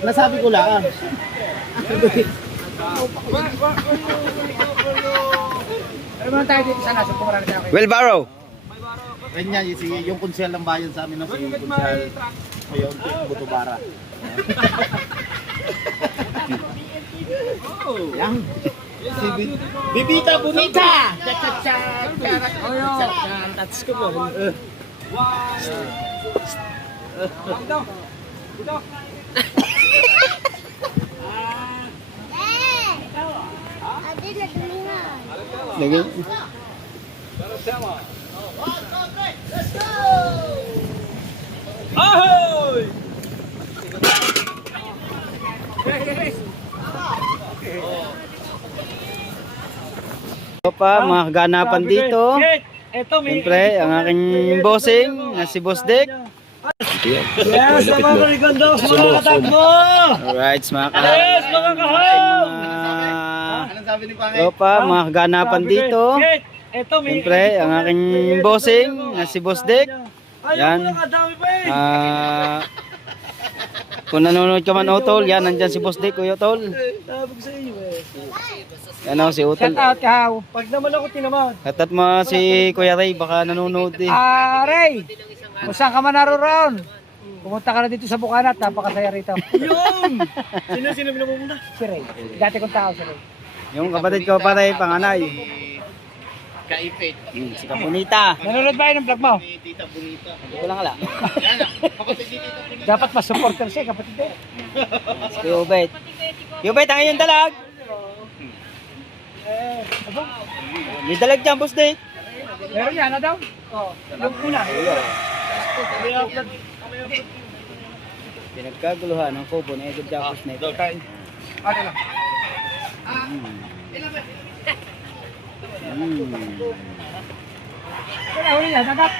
Nasabi ko lang. Wheelbarrow. Kanya, yung konsyal ng bayan sa amin, no? Si konsyal ngayon, Butubara. Yang. Si Bibita Bonita! Touch ko po. Lagi. Ahoy! Ito pa, mga kaganapan dito. Siyempre, ang aking bossing, na si Boss Dick. Yes, mga kaligandos, mga katakbo! Alright, mga Yes, mga kaham! Anong sabi ni Pangay? Ito pa, mga kaganapan dito. Siyempre, ang aking bossing, na si Boss Dick. Yan. Kung nanonood ka man, Utol, yan, nandyan si Boss Dick, Kuya Utol. Sabog sa iyo eh. Yan o, si Utol. Pag naman ako tinamad. Hatat mo si Kuya Ray, baka nanonood eh. Ray, kung saan ka man naroon, pumunta ka na dito sa Bukanat, napakasaya rito. Yun! Sino pinapupunta? Si Ray, dati kong tao si Ray. Yung kapatid ko pa rin, panganay. Kaipit. Si Kapunita. Nanonood ba yun ng vlog mo? Ni Tita Bonita. Hindi ko lang ala. Kapatid ni Tita Bonita. Dapat mas supporter siya, kapatid ko. Si Ubet. Ubet, ang iyong dalag. May dalag dyan, Boss Dick. Meron yan, ano daw? Oo, yung una. Pinagkaguluhan ng kubo na Edward Jacobs na ito. Ano lang? Kaya huli yan, dapat.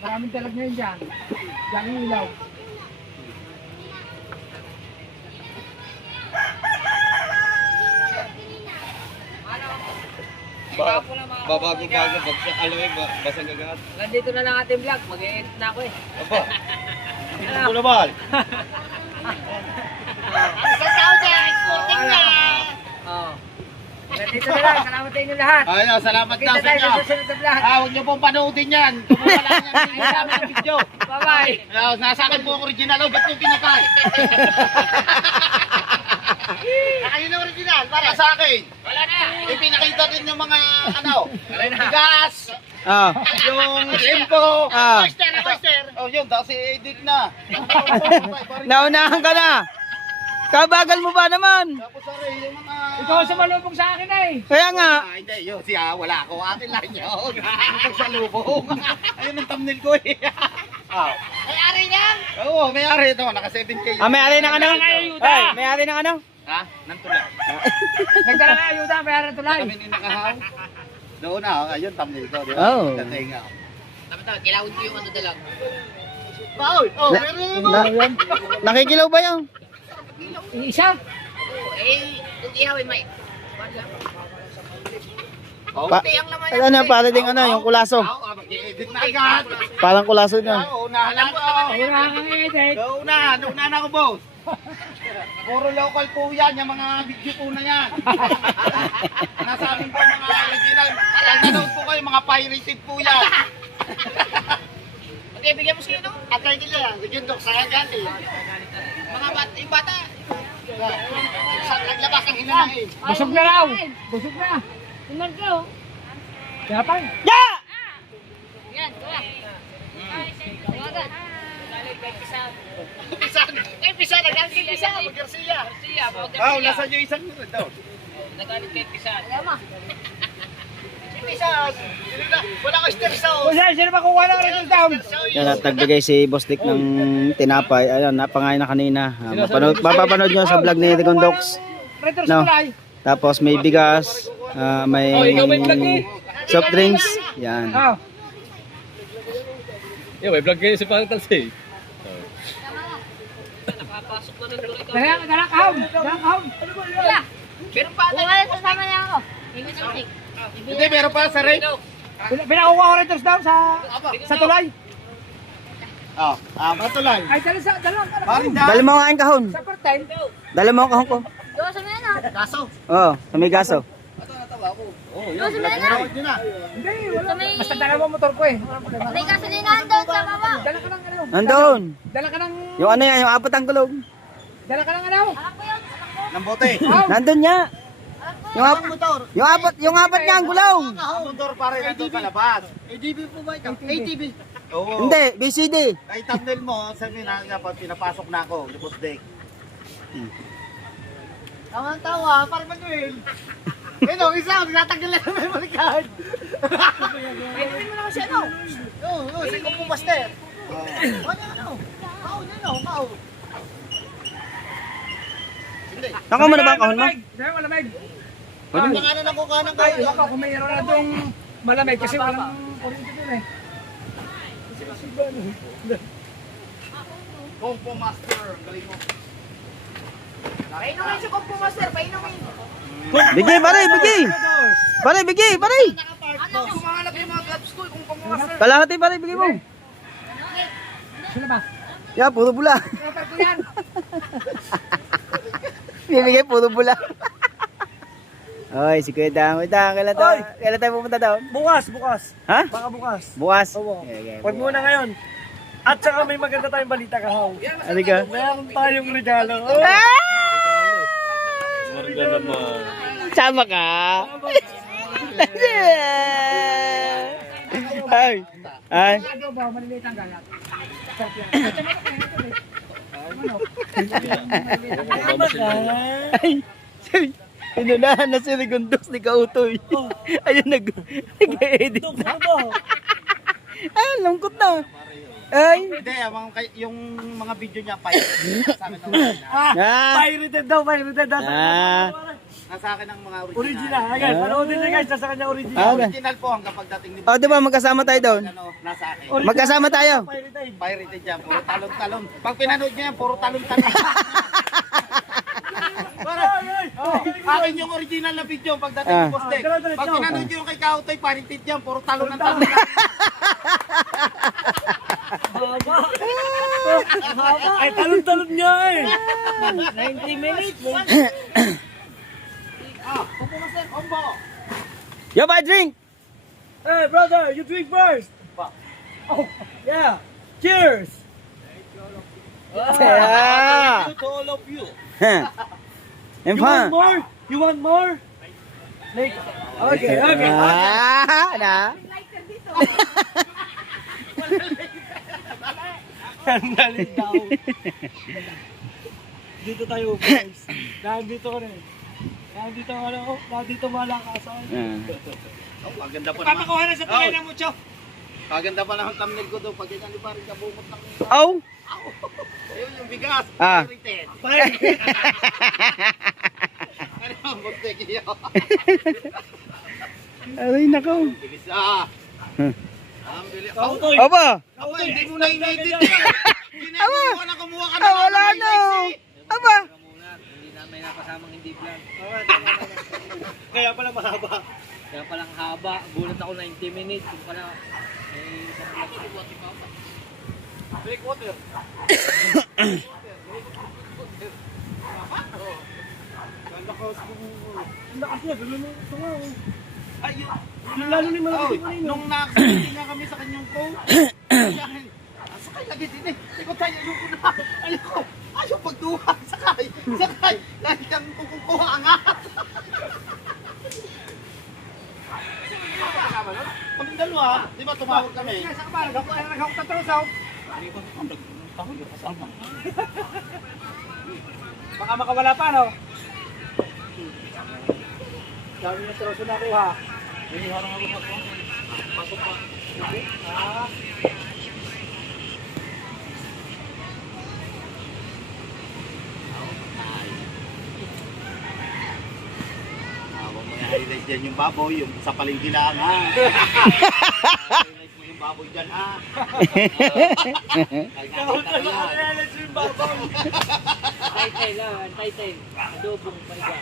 Maraming talag ngayon dyan. Diyan yung ilaw. Babago-bago, bagsak aloy, basang gagat. Nandito na lang ating vlog, mag-e-edit na ako eh. Aba, hindi ko naman. Oo. Nandito na lang, salamat sa inyo lahat. Ayun, salamat daw Kita sa tayo inyo. sa susunod na vlog. Huwag niyo pong panoodin yan. Kumuha lang yan yung namin ng video. Bye-bye. Nasa akin po ang original. Ba't po pinatay? Ayun ang original, para sa akin. Wala na. Ipinakita din yung mga gas, Ah, yung tempo. ah. Oh, yun, si edit na. Naunahan ka na. Kabagal mo ba naman? Tapos yung mga... Ikaw sa malubog sa akin eh. Kaya nga. Hindi, yun, siya, wala ako. Akin lang yun. Pagsalubong. Ayun ang thumbnail ko eh. May-ari yan. Oo, may-ari ito. Naka 7K. May-ari ng ano? Ay, may-ari ng ano? Ha? Nantula. Nagdala na ayuda, may-ari na tulay. Kami ni nakahaw. Doon na, ayun, thumbnail ko. Di ba? Oh. Ganda yung nga. Kailangan ko yung ano dalang. Paul! Oh, meron mo! Nakikilaw ba yun? Isa. Kung ihawin may. Ano, para ding ano, yung kulaso. Mag-edit na agad. Parang kulaso na. Oo, unahan na ako. Wala kang edit. Nauna na ako, boss. Puro local po yan, yung mga video po na yan. Nasa amin po mga original. Nanonood po kayo, mga pirated po yan. Okay, bigyan mo sino? Atay nila, yun dok, saya galing. Mga bata, yung bata. Naglabas ang hinanahin. Busog na raw. Busog na. Tuman ko. Kaya pa. Yeah! Yan, kuha. Tawagan. Pisa, nagalit kay Pisa, mag-Garcia. Ah, Nasa nyo isang nyo daw. nagalit kay Pisa. Si Pisa, wala ka stir sa Kung sino ba kukuha ng rin down? Yan at nagbigay si Boss Dick ng tinapay. Ayun, napangain na kanina. Mapapanood nyo sa vlog ni Rigondox. Retro No. tulay. Tapos may bigas, may soft drinks. Yan. Oh. Yeah, may vlog kayo si Pangtal Say. Nakapasok na ng Dorito. Dala kahon. Dala kahon. Meron pa ata. Wala, sasama niya ako. Ibig sabihin. Hindi, meron pa sa rate. Pinakuha ko rin ito down sa tulay. Oh, matulay. Ay, dala. Parin dyan. Dala mo ang aking kahon. Sa part-time. Dala mo ang kahon ko. Gawa sa mga na. Kaso. Oo, sa may gaso. Oh, Gawa sa mga na. yun na. Hindi, wala. Sa may... Basta dala mo motor ko eh. Walang problema. May gasolinahan doon sa baba. Dala ka ng ano? Nandun. Dala ka ng... Yung ano yan, yung apat ang gulong. Dala ka ng ano? Alam ko yun. Alam ko. Ng bote. Nandun niya. Alam ko. Yung apat niya ang gulong. Motor pa rin nandun sa labas. ATV po ba ito? ATV. Oo. Hindi, BCD. Kay thumbnail mo, sabi na nga pag pinapasok na ako, lubos deck. Tawa, parang Manuel. Ito, isa, tinatanggal na may malikad. Pwede mo na kasi ano? Oo, sa kumpo master. Ano? Kao. Hindi. Naka mo na ba ang kahon mo? Dahil malamig. Pangalan ako kanang Ay, kayo. baka kung mayroon na itong malamig kasi walang kuryente dun eh. Kumpo master, ang galing mo. Painumin si Kompo Master, painumin. Bigay, pare, bigay. Pare, bigay, pare. Kumangalap yung mga club school, kumpo master. Kalahati, pare, bigay mo. Sino ba? Ya, puro bula. Kapag ko yan. Bibigay, puro bula. Oy, si Kuya Dang. Kailan tayo pupunta doon? Bukas. Ha? Baka bukas. Bukas. Oo. Okay, Huwag muna ngayon. At saka may maganda tayong balita kahaw. Ano ka? Meron tayong regalo. Marga naman. Sama ka. Ay. Ay. Ano ba, maliliit ang galat. Ay. Inunahan na si Rigondos ni Kautoy. Ayun, nag-edit na. Ay, lungkot na. Ay. Hindi, yung mga video niya, pa sa akin ang Pirated daw. nasa akin ang mga original. Original. Agad, panoodin niyo guys, nasa kanya original. Ah, Original po hanggang pagdating ni oh, di ba magkasama tayo doon? ano, nasa akin. Magkasama tayo. Pirated. Pirated yan, puro talon-talon. Pag pinanood niya yan, puro talon-talon. Akin yung original na video pagdating ni Boss Dek. Pag pinanood niyo yung kay Kautoy, pirated yan, puro talon ng talon. Ay, talon-talon nga eh. 90 minutes. Kumpo master, combo. Yo, buy drink. Hey, brother, you drink first. Oh, yeah. Cheers. Yeah. To all of you. And You want fun. more? You want more? Like, okay. Ah, na. Sandali daw. Dito tayo, guys. Nandito ko rin. Nandito malakasan. Oh, maganda pa naman. Papakuha na sa tulay ng mucho. Maganda pa naman thumbnail ko doon. Pag ganyan ni paring kabungot ng... Oh. Ayun yung bigas. Ah. Pirated. Ano ang Boss Dek yun? Aray, nako. Bilis ah. Ang bilis. Oh, Kautoy. Opo. ako hindi mo na in-edit yan. Ginagawa ko na kumuha ka na Ah, wala ng na. highlights eh. Aba. Hindi na may napasamang hindi vlog. Kaya pala mahaba. Kaya palang haba. Gulat ako 90 minutes. Yung pala, isang vlog. Drink water. Lakas niya, gano'n na. Ito nga. Ay, yun. Lalo ni malaki Oh, nung na-accident nga kami sa kanyang phone, sakay lagi din eh. Ikaw tayo, ayoko na. Ayaw pagduha. Sakay. Lagi kang kukuha angat. Kami dalawa, di ba tumawag kami? Sa kabalan, nagkakong tatrasaw. Baka makawala pa, no? Dami na troso na kuha. Highlights yan yung baboy, yung sa palengke lang ha. Highlights mo yung baboy dyan ha. Kahit ano alas yung babaw. Tay-tay lang, tay-tay. Adobong paiga.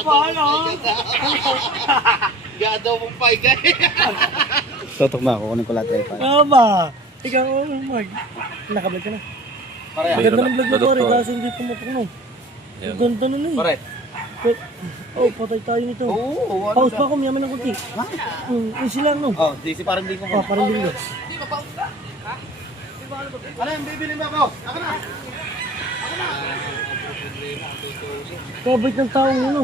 Paano? Gado mong paigay. Tutok mo ako, kunin ko lahat tripod. Tama. Ikaw, oh my. Nakablag ka na. Ang ganda ng vlog mo pare, kaso hindi pumatok no. Ang ganda na eh. Pare. Oh, patay tayo nito. Oo, Pause pa ako, mayaman ng konti. Easy lang no. Oh, DC parang hindi ko. Parang bingo. Ano yung bibili mo ako? Ako na. Kabait ng taong ano.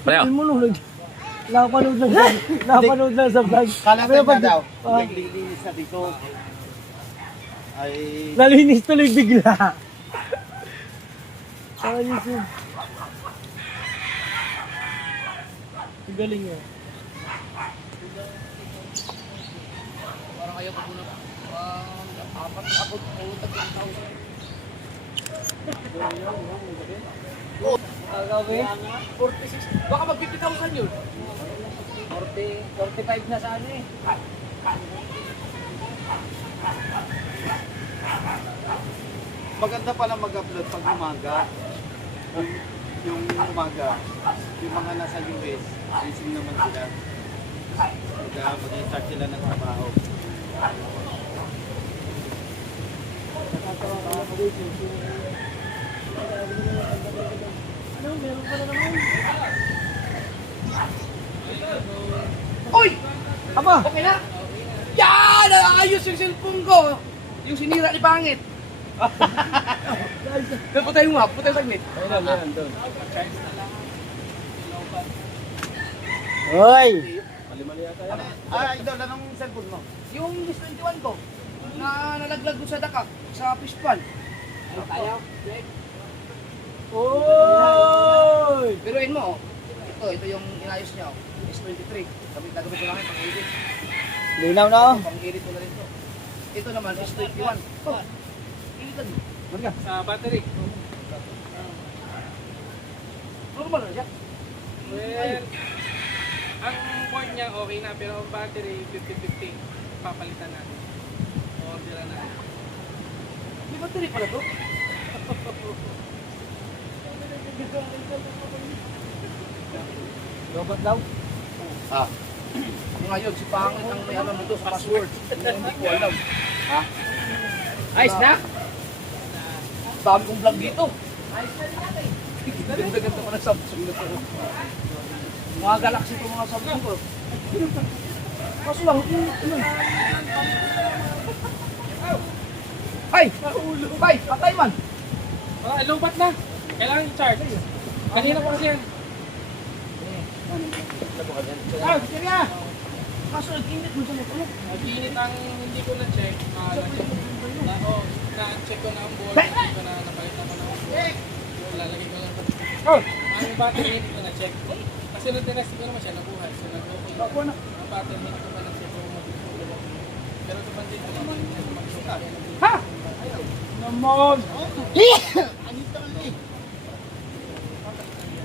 Pareho. Ano mo no, napanood lang sa vlog. Kalatin na daw. Ah. Naglilinis na dito. Ay, Nalinis tuloy bigla. Ayos yun. Ang galing yun. Parang kayo pa muna. Apat na ako. Agawin? 46. Baka mag-50,000 yun. 45 na sa ano eh. maganda pala mag-upload pag umaga. Yung umaga, yung mga nasa US, gising naman sila. Mag-start sila ng trabaho. Ano, meron pa na naman. Uy! Aba! Okay na? Yan! Ayos yung cellphone ko! Yung sinira ni Pangit. Putay mo nga, putay saglit. Hoy! Idol, anong cellphone mo? Yung S21 ko, na nalaglag ko sa dakak, sa fishpan. Ayaw. Oy! Biruin mo, ito yung inayos niya. S23. Gamit na gamit ko lang yung pang-edit. Linaw na oh. Pang-edit ko na rin ito. Ito naman, S21. Oh, ilitan mo. Sa battery. Normal na siya. Well, ang board niya okay na pero ang battery 50-50 papalitan natin. Orderan natin. May battery pala to. Robot daw? Ah, Ngayon, si Pangit ang may alam nito sa password. Hindi ko alam. Ha? Ayos na? Dami kong vlog dito. Ganda-ganda ko ng Samsung na to. Mga Galaxy to mga Samsung ko. Kaso lang, Ay! Ay! Patay man! Lubat na! Kailangan i-charge. Kanina pa kasi yan. Ah, sige nga! Kaso nag-init mo sa motor mo. Mag-init ang hindi ko na-check. Na-check ko na ang board. Hindi ko na napalitan ko na ang board. Lalagay ko lang. Ang battery hindi ko na-check. Kasi nung tinest ko naman siya, nabuhay. So nag-okay. Ang battery hindi ko pa na-check kung mag-uulog. Pero ito pa din ko mag-sukat. Ha? Naman!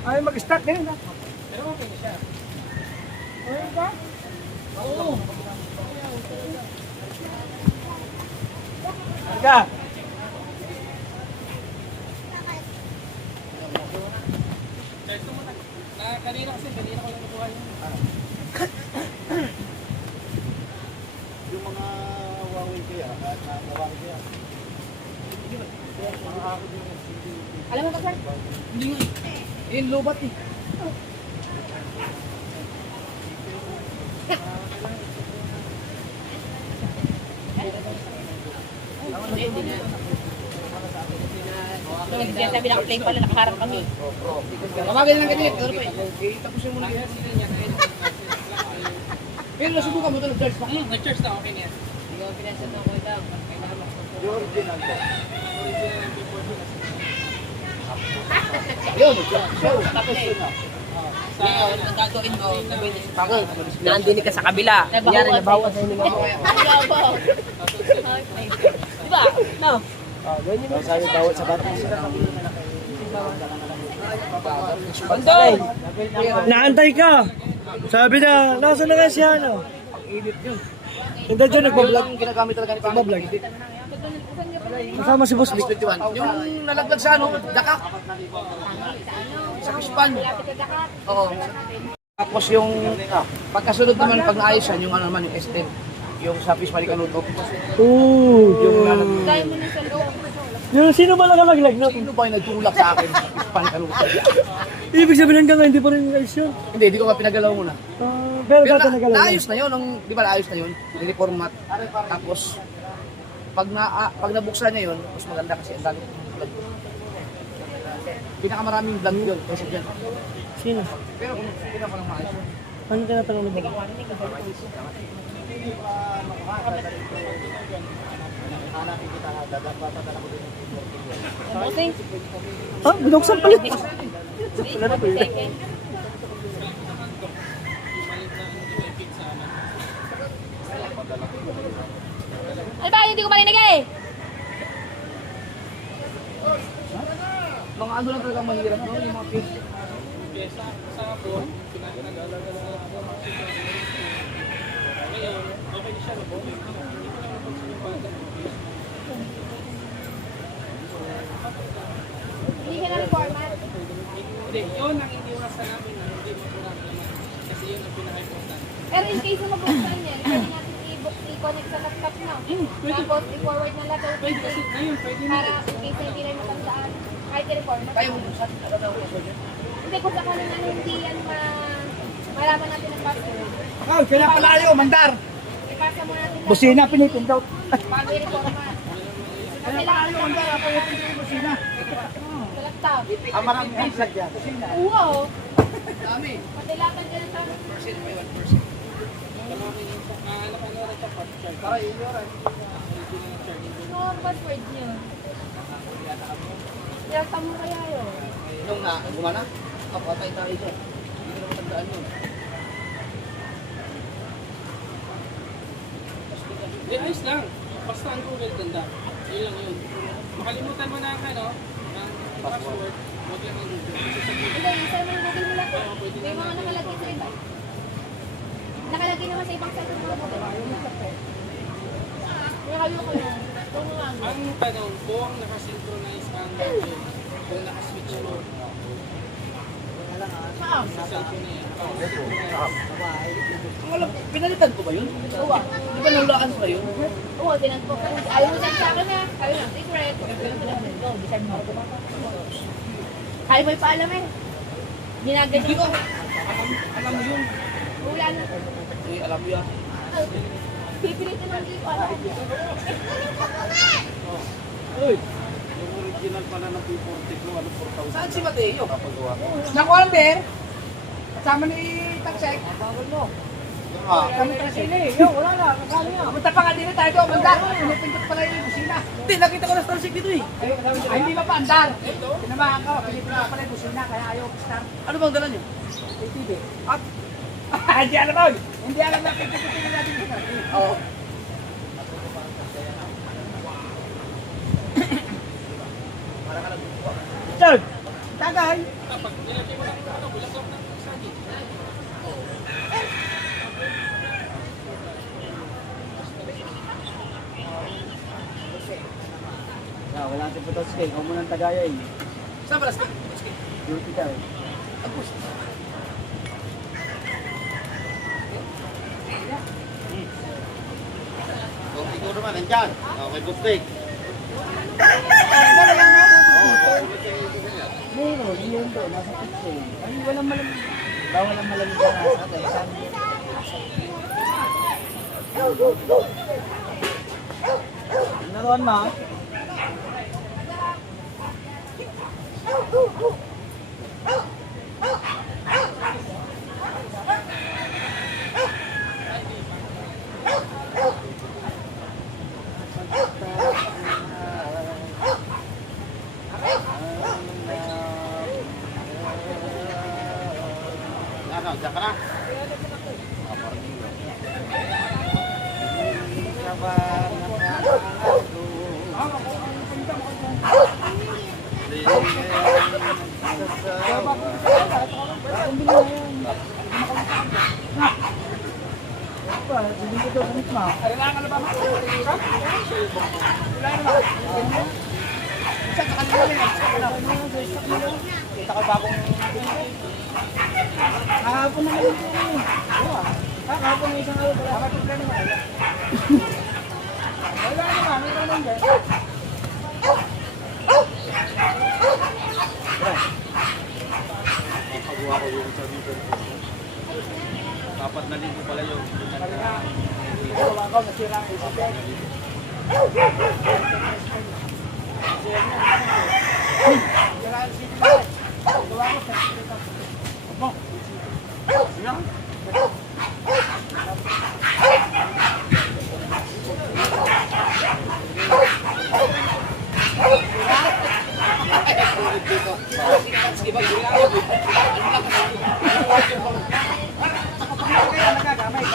Ay, mag-start din na. Pero okay na siya. Ayun ba? Oo. Aga! Check ko muna. Kanina ko lang nabuhay yun. yung mga Huawei kaya, kahit na Huawei kaya. Alam mo ba, sir? Hindi nga. Yung lobat eh. Sabi na play pala, nakaharap kami. Mamagay lang kami. Tapusin mo na yan. Pero nasubukan mo ito, nag-charge pa. Nag-charge na okay na yan. Ikaw pinasa na ko daw. Yung original ko. Yun, nag-charge. Tapos ngayon, ang gagawin mo, nandun ka sa kabila. Kunyari, nabawas na yung Diba? No? Sabi bawal sa battery. Bandoy! Naantay ka. Sabi na, nasa na nga siya, ano? Hindi dyan, nagbablog. Ang ginagamit talaga ni Pangit. Nagbablog. Kasama si Boss Vic. 21. Yung nalaglag sa ano, dakak. Sa pispan. Oo. Tapos yung pagkasunod naman pag naayos yan, yung ano naman, yung S10. Yung sa Pismali Kanuto. Oo. Yung Yung sino ba nakalaglag na? sino ba yung nagtulak sa akin? Pismali Kanuto. Ibig sabihin hanggang ngayon, hindi pa rin ayos yun. Hindi ko nga pinagalaw muna. Pero Pero dati nagalaw. naayos na yun, di ba naayos na yun? Nireformat. Tapos, pag nabuksan niya yun, mas maganda kasi ang dami vlog. Pinakamaraming vlog yun kasi dyan. Sino? Pero kung pinaka lang maayos. Ano tinatanong ni Bob? Ha? Binuksan pala. Ano ba? Hindi ko marinig eh. Mga ano lang talagang mahirap, no? Yung mga fish. Sa hapon, pinag-alaga lang ako. Ngayon, okay na siya, okay. Hindi ka na-reformat. Hindi, yun ang iniwasan namin na hindi makurang naman. Kasi yun ang pinaka-important. Pero in case na mabuksan yan, pwede natin i-connect sa laptop nyo. Tapos i-forward na lang sa Pwede kasi, ngayon, pwede na. para in case na hindi rin matandaan. Kahit i-reformat. Kaya mo buksan, talaga ako sa dyan. Hindi kung sakaling ano, hindi yan malaman natin ang password. Oh, sila palayo, mandar. Ipasa mo natin lang. Busina, pinipindot. Bago i-reformat. Kasi lang ano, Mandar, ako yung busina. sa laptop. Ang maraming visa dyan. Oo. Dami. Patilakan ka na sa Percent by 1%. Para yun yun. ano ang password nyo. Yata mo kaya yun. Nung gumana, kapatay tayo dyan. Hindi ko na matandaan yun. Hindi, ayos lang. Basta ang Google ganda. Yun lang yun. Makalimutan mo na ang ano, ang password. Huwag lang ang Google. Kasi sa Google, Hindi, isa naman yung Google nila po. Oo, pwede May mga nakalagay sa iba. Nakalagay naman sa ibang site ng mga Google. Nakalo ko yun. Kung nga. ang tanong, kung nakasynchronize ang Google, kung nakaswitch mo, sa cellphone na yan. Pinalitan ko ba yun? Oo. Di ba naulakan ko ba yun? Oo, pinag-po. Ayaw mo dyan sa akin na. Sabi na, secret. Go, bisan mo. Ayaw mo ipaalam eh. Ginaganyan ko. Alam mo yun. Wala na. Eh, alam mo yan. Pipilitin mo dito. Ano? Saan si Mateo? Nakuha kasama ni Taksek. Kami Trasili. Yo, wala na. Nakali na. Pumunta pa nga din tayo doon. Mandar. Pinipindot pala yung busina. Hindi, nakita ko na Star Trek dito eh. Ay, hindi ba pa andar? Sinamahan ko. Pinipindot pala yung busina. Kaya ayaw ko start. Ano bang dala niyo? ATV. At, hindi alam mo. Hindi alam na pinipindot natin dito. Oo. Chag! Tagay! Pag nilagay mo lang ano, bulaklak ng saging. Wala si Putoske, huwag mo nang tagayan. Saan pala Steve? Duty ka eh. Agos. Kung ikaw naman, nandyan. Okay, bustik. Meron, yun doon, nasa kitchen. Ay, walang malamig. Bawal ang malamig na nasa. Kaya sabi ko. Naroon mo? Ano, dyan ka na. Kahapon na lang ito. Kahapon na isang araw. Wala problema naman. Wala naman, may tanong dyan. Dapat na linggo pala yun. Wala ko, nasira ang isip yan. Nasira ang isip yan. Gawa ko sa isip yan. Abo. Yan.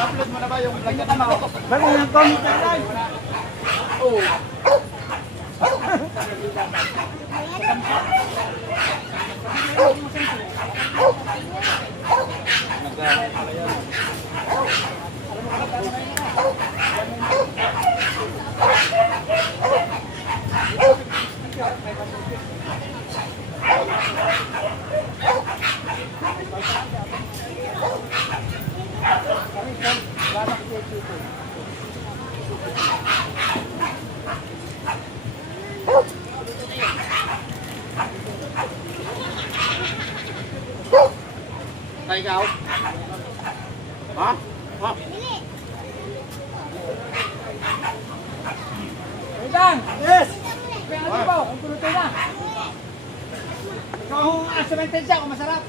Upload mo na ba yung vlog na mo? Bago yung comment na lang. Tayo ikaw? Ha? Ha? Idan! Yes! Kaya ano po, kung pulutin na. Ikaw ang sumentensya kung masarap.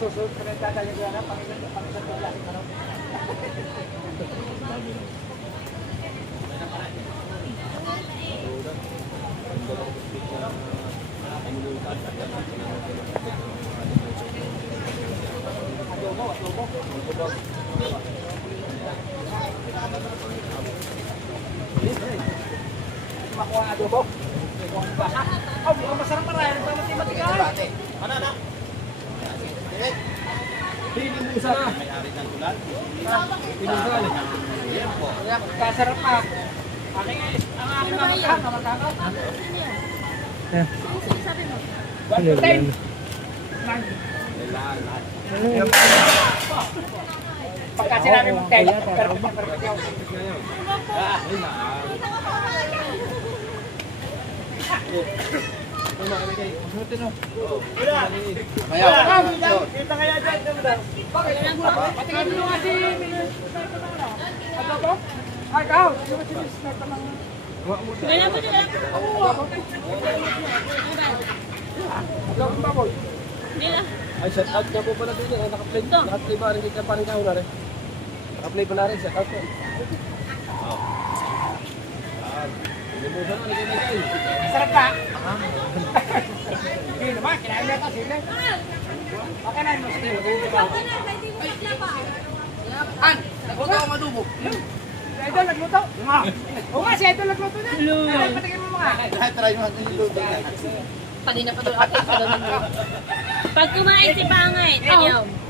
Susunod ko na yung dadalhin ko na pang-isang klaseng manok. Makuha ang adobo. Oh, mukhang masarap pa rin. Matigas. Ano na? Pinusa na. May-ari ng tulad. Pinusa na. Kaya kasarap pa. Ang aking mamakak. Pagka sinabi mong tayo, perfect yun. Kita kaya dyan. Patingin mo nga si Ano po? Ay, ikaw. Hindi mo sinisnag ka ng... Adobo ba, boy? Ay, shout out nga po pala din. Naka-play. Naka-play ba rin kita pa rin kayo na rin. Naka-play pa na rin. Shout out po. Pinusa na. Nagay na kayo. Sarap pa. Hindi naman, kinain na ito. Sige. Okay na mo. Sige. An, nagluto ako madubo. Si Idol, nagluto. Oo nga, si Idol nagluto na. Ay, patingin mo mga. Try mo natin yung luto niya. Kanina pa doon ate, pag kumain si Pangit,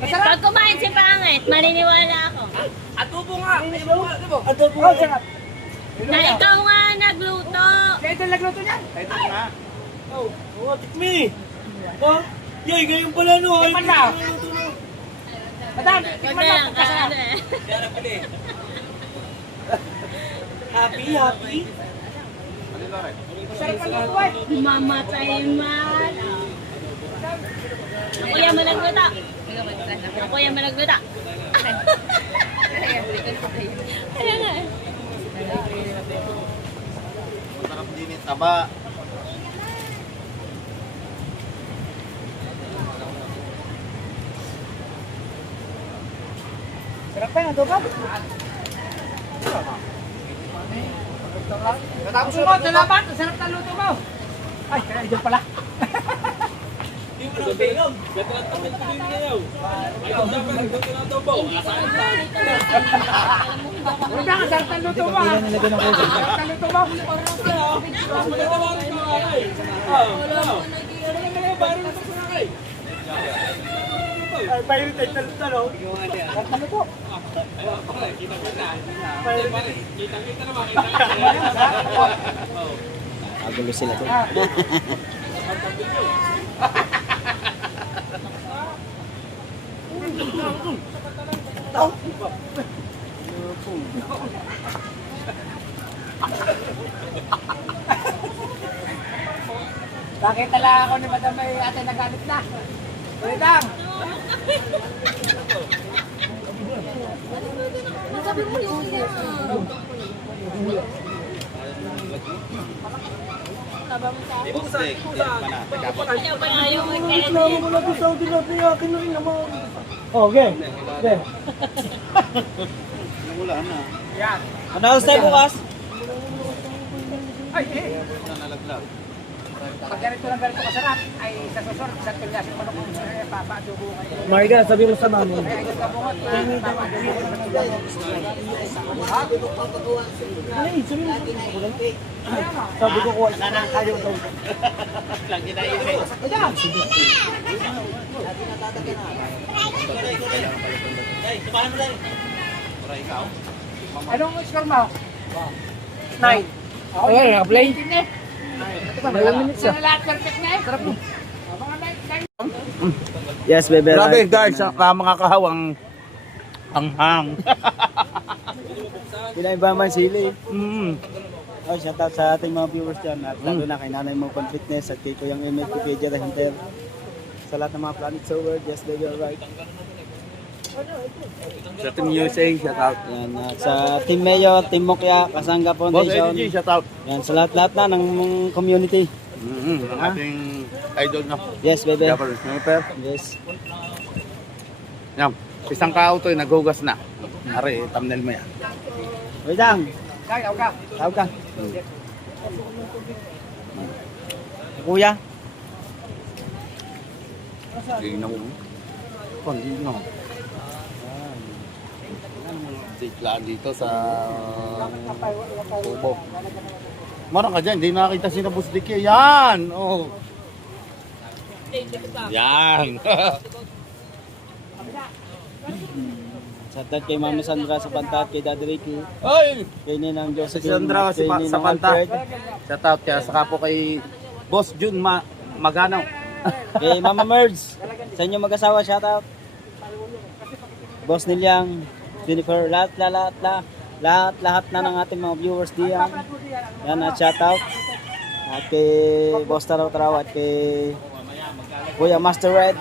pag kumain si Pangit, maniniwala ako. Adobo nga. Adobo. Adobo. Oh, sarap. Na ikaw nga nagluto. Si Idol nagluto niyan. Ito na. Oh, tikmi. Oh, yay, ganyan pala no. Ay, Tikman na. Madam, tikman na. Ano Pagkasarap. eh. happy, happy. Sarap ang luto eh. Mamatay man. Ako yung managluto. Ako yung managluto. Kaya nga eh. Sarap din yung taba. Sarap pa yung adobo. Tapos mo, dalabat. Sarap na luto mo. Ay, kaya dyan pala. Wala ka, sartan luto mo ha. Sartan luto mo. Ay, bayo tayo talo-talo. Sartan luto. Magulo sila doon. Bakit tala ako ni Madam ay ate nagalit na? Wait lang. Sabi mo yung Ayaw pa nga yung Reklamo mo na sa Saudi na akin na rin naman. Okay. Okay. Wala na. Yan. Ano tayo bukas? Ay, pag ganito lang ganito kasarap, ay sa susunod, sa tulyasin mo na kung papadugo kayo. Marga, sabi mo sa mami. Ay, ay, kabungot, papadugo ka naman dyan. Ay, sabi mo. Sabi ko kuha. Sana kayo daw. Lagi na ibe. Anong score mo? 9. Okay, naka-play. Ilang minutes na? Lahat perfect na eh. Sarap mo. Mga 9. Yes, bebe. Grabe guys, mga kahawang anghang. Pinaiba man sili. Oh, shout out sa ating mga viewers dyan. At lalo na kay Nanay Mopon Fitness at kay Kuyang Emil Wikipedia The Hinter. Sa lahat ng mga planets sa world, yes, baby, alright. Sa Team USA, shout out. Yan, at sa Team Mayo, Team Mokya, Kasangga Boss Foundation. LG, shout out. Yan, sa lahat-lahat na ng community. Ang ating idol na. Yes, baby. Jabber Sniper. Yes. Yan. Isang ka-auto naghugas na. Ari, thumbnail mo yan. Wait lang. Kaya, ka. Tawag ka. Kuya. Hindi na mo. Hindi na. Siklaan dito sa Kubo. Marang ka dyan, hindi nakakita si na Boss Dicky. Yan! Oh. Yan! Shoutout kay Mama Sandra sa Pantat, kay Daddy Ricky, Ay! kay Ninang Josephine, Sandra kay sa Ninang Pantat. Alfred, Shout out kaya saka po kay Boss Jun Maganaw. kay Mama Merds, sa inyo mag-asawa, shoutout. Boss Nilyang, Jennifer, lahat na ng ating mga viewers diyan. Yan, at shoutout. At kay Boss Taraw-Taraw at kay Kuya Master Red.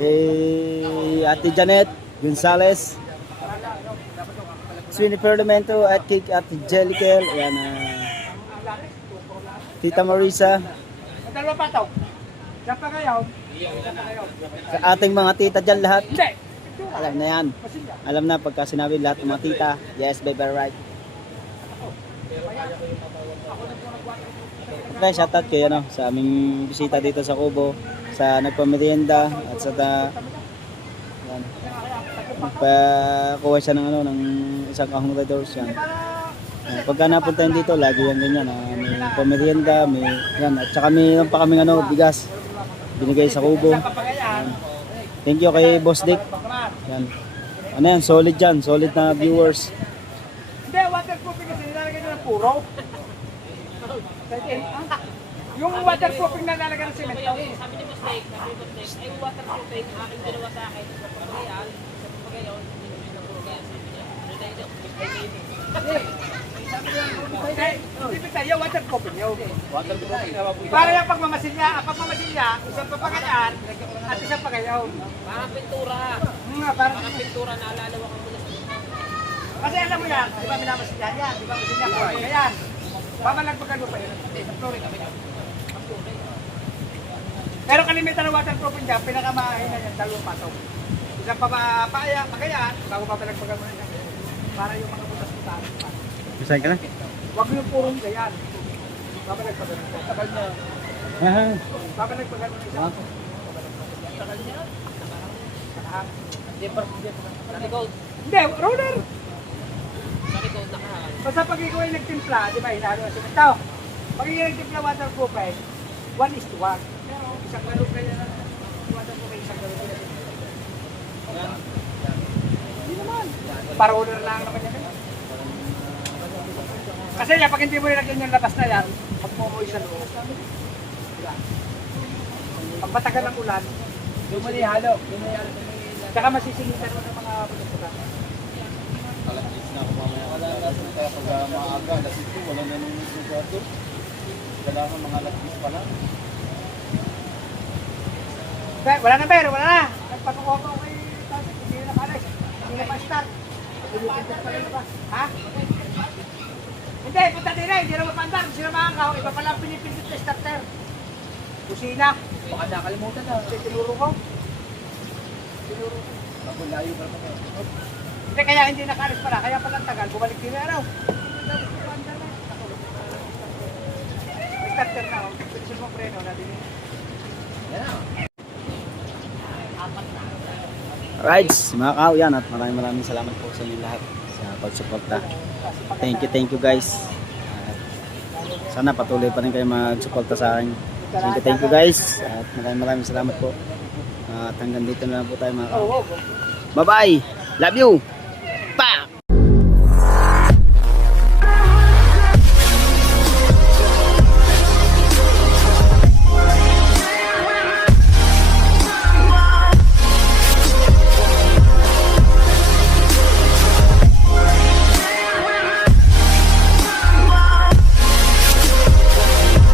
Kay Ate Janet Gonzales, Sweeney Perlamento at kay Ate Jellicle. Yan, Tita Marisa. Dalawa pa to. Diyan pa kayo. Sa ating mga tita dyan lahat. Hindi. Alam na yan. Alam na pagka sinabi lahat ng mga tita. Yes, baby, right. Okay, shoutout kayo sa aming bisita dito sa Kubo. Sa nagpamerienda at sa yan. Nagpakuha siya ng isang kahong Red Doors yan. Pagka napuntahin dito, lagi yan ganyan. May pamerienda, may yan. At saka may pa kaming bigas. Binigay sa Kubo. Yan. Thank you kay Boss Dick. Yan. Ano yan, solid yan. Solid na viewers. Hindi, waterproofing kasi nilalagay nyo ng puro. Yung waterproofing na nilalagay ng cement. Sabi ni Boss Dave, ay waterproofing, aking dalawa sa akin. Sa papagayan, Hindi, waterproofing yun. Para yung pagmamasin niya, isang papagayaan at isang pagayaw. Parang pintura. Parang Pintura na lalawak ang bulas. kasi alam mo yan, di ba minamasin niya yan, di ba masin niya po. Kaya, babalagpagan mo pa yun. Sa flooring kami yun. Pero kalimitan ng waterproofing dyan, pinakamahina yan, dalawang patong. Isang pagayaan, bago babalagpagan mo na yan. Para yung mga butas-butas. Masahin ka na? Huwag yung purong gayan. Babalik pa ganun. Tagal niya. Babalik pa ganun isa. Hindi, roller. Basta pag ikaw ay nagtimpla, di ba, hinalo na simento. Pag ikaw ay nagtimpla waterproofing, 1:1. Pero isang galon kaya na waterproofing, isang galon kaya. Hindi naman. Para roller lang naman yan. Kasi yan, pag hindi mo nilagyan yung labas na yan, magmumuhay sa loob. Diba? Pag matagal ang ulan, doon mo nihalo. Tsaka masisingitan mo ng mga produkto. Kalakis na ako mamaya. Kaya pag maaga, alas ito, wala na nung nagsugato. Kailangan mga alas pa lang. Wala na, Ber, wala na. Nagpatuko ko kay Tasik, hindi na nakalis. Hindi na pa-start. Ha? Hindi, punta din eh. Hindi na mapandar. Hindi na makakaw. Iba pala ang pinipindot na starter. Kusina. Baka nakalimutan na. Tinuro ko. Tinuro ko. Ako layo pa naman. Hindi, kaya hindi nakalis pala. Kaya pala ang tagal. Bumalik din na araw. May starter na. Pilisin mo preno na din. Alright, mga kao, yan at maraming salamat po sa inyo lahat sa pagsuporta. Thank you guys. At sana patuloy pa rin kayo magsuporta sa akin. Thank you guys. At maraming salamat po. At hanggang dito na lang po tayo mga kao. Bye bye. Love you. Pa!